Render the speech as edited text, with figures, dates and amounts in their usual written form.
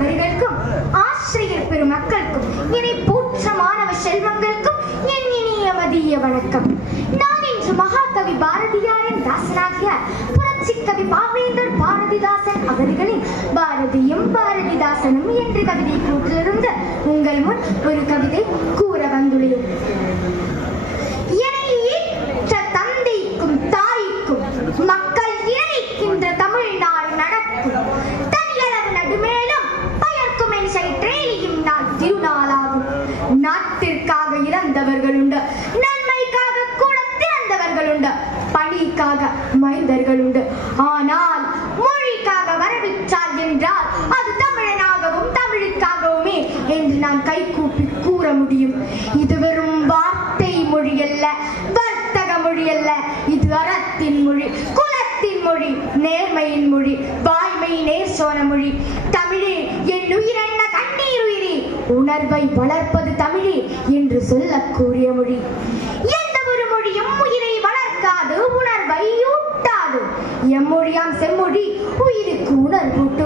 அவர்களுக்கும் ஆசிரியர் பெருமக்களுக்கும் என்னை போற்ற மாணவ செல்வங்களுக்கும் என் இனிய மதிய வணக்கம். நான் இன்று மகாகவி பாரதியாரின் தாசனாகிய புரட்சி கவி பாவேந்தர் பாரதிதாசன் அவர்களின் பாரதியும் பாரதிதாசனும் என்ற கவிதை கூற்றிலிருந்து உங்கள் முன் ஒரு கவிதை கூற வந்துள்ளேன். தந்தைக்கும் தாய்க்கும் மக்கள் இணைக்கின்ற தமிழ்நாடு நடக்கும் தனியளவு நடுமேலும் பயர்க்கும் என் சைற்றேலியும் நாள் திருநாளாகும். நாட்டிற்காக இறந்தவர்கள் உண்டு, நன்மைக்காக கூட திறந்தவர்கள் உண்டு, பணிக்காக மைந்தர்கள் உண்டு. ஆனால் மொழிக்காக வரவிட்டால் என்றால் அது தமிழனாகவும் தமிழுக்காகவுமே என்று நான் கைகூப்பி கூற முடியும். இது வெறும் வார்த்தை மொழி அல்ல, வர்த்தக மொழி அல்ல. இது அறத்தின் மொழி, குலத்தின் மொழி, நேர்மையின் மொழி, வாய்மை நேர் சோன மொழி. தமிழே என் உயிரென்ன கண்ணீர் உயிரே, உணர்வை வளர்ப்பது தமிழே என்று சொல்லக்கூடிய மொழி. எந்த ஒரு மொழியும் உயிரை வளர்க்காது, உணர்வை ஊட்டாது. எம்மொழியாம் செம்மொழி உயிருக்கு உணர்வூட்டும்.